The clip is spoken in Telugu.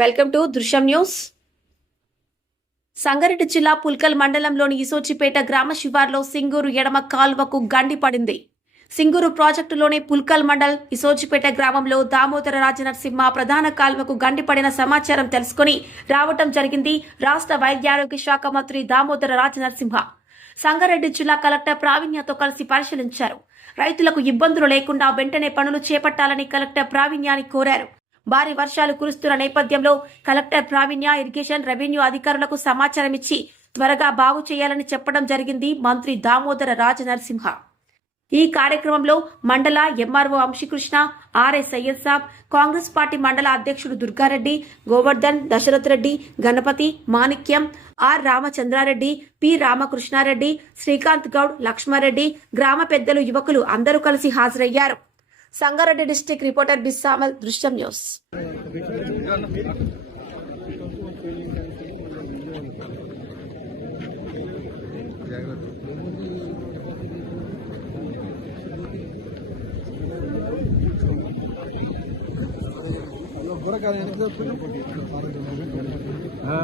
వెల్కమ్ టు దృశ్యం న్యూస్. సంగారెడ్డి జిల్లా పుల్కల్ మండలంలోని ఇసోచిపేట గ్రామ శివార్లో సింగూరు ఎడమ కాల్వకు గండి పడింది. సింగూరు ప్రాజెక్టులోని పుల్కల్ మండల్ ఇసోచిపేట గ్రామంలో దామోదర రాజనరసింహ ప్రధాన కాల్వకు గండి పడిన సమాచారం తెలుసుకుని రావటం జరిగింది. రాష్ట్ర వైద్యారోగ్య శాఖ మంత్రి దామోదర రాజనరసింహ సంగారెడ్డి జిల్లా కలెక్టర్ ప్రావీణ్యతో కలిసి పరిశీలించారు. రైతులకు ఇబ్బందులు లేకుండా వెంటనే పనులు చేపట్టాలని కలెక్టర్ ప్రావీణ్యాన్ని కోరారు. భారీ వర్షాలు కురుస్తున్న నేపథ్యంలో కలెక్టర్ ప్రావీణ్య ఇరిగేషన్ రెవెన్యూ అధికారులకు సమాచారం ఇచ్చి త్వరగా బాగు చేయాలని చెప్పడం జరిగింది మంత్రి దామోదర రాజనరసింహ. ఈ కార్యక్రమంలో మండల ఎంఆర్ఓ వంశీకృష్ణ, ఆర్ఎస్ సయ్యద్ సాబ్, కాంగ్రెస్ పార్టీ మండల అధ్యక్షుడు దుర్గారెడ్డి, గోవర్ధన్, దశరథ్ రెడ్డి, గణపతి, మాణిక్యం, ఆర్ రామచంద్రారెడ్డి, పి రామకృష్ణారెడ్డి, శ్రీకాంత్ గౌడ్, లక్ష్మారెడ్డి, గ్రామ పెద్దలు, యువకులు అందరూ కలిసి హాజరయ్యారు. సంగారెడ్డి డిస్ట్రిక్ట్ రిపోర్టర్ బిస్సామల్, దృశ్యం న్యూస్. हाँ